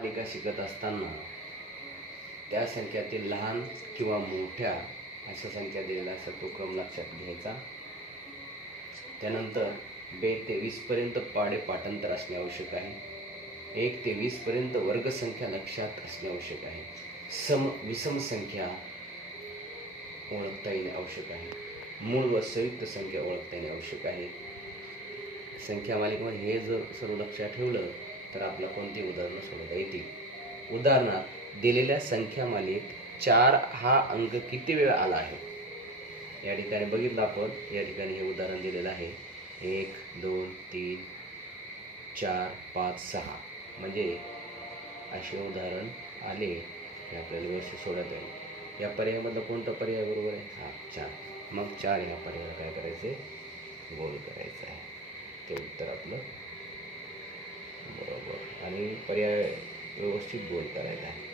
मालिका शिकत असताना त्या संख्यातील लहान किंवा मोठ्या अशा संख्या दिलेल्या असतात, तो क्रम लक्षात घ्यायचा. त्यानंतर 2 ते 20पर्यंत पाढे पाठांतर असणे आवश्यक आहे. 1 ते 20पर्यंत वर्गसंख्या लक्षात असणे आवश्यक आहे. विषम संख्या ओळखता येणे आवश्यक आहे. मूळ व संयुक्त संख्या ओळखता येणे आवश्यक आहे. संख्या मालिकेमध्ये हे जर सर्व लक्षात ठेवलं तर आपला कोणती उदाहरणं सोडवता येतील. उदाहरणार्थ दिलेल्या संख्या मालिकेत 4 हा अंक किती वेळा आला आहे. या ठिकाणी बघितलं आपण, या ठिकाणी हे उदाहरण दिलेलं आहे. 1 2 3 4 5 6 म्हणजे असे उदाहरण आले की आपल्याला वर्ष सोडत आहे. या पर्यायामधलं कोणतं पर्याय बरोबर आहे? हा 4. मग 4 ह्या पर्यायाला काय करायचे? गोल करायचं आहे. ते उत्तर आपलं बरोबर आणि पर्याय व्यवस्थित गोल करायचा आहे.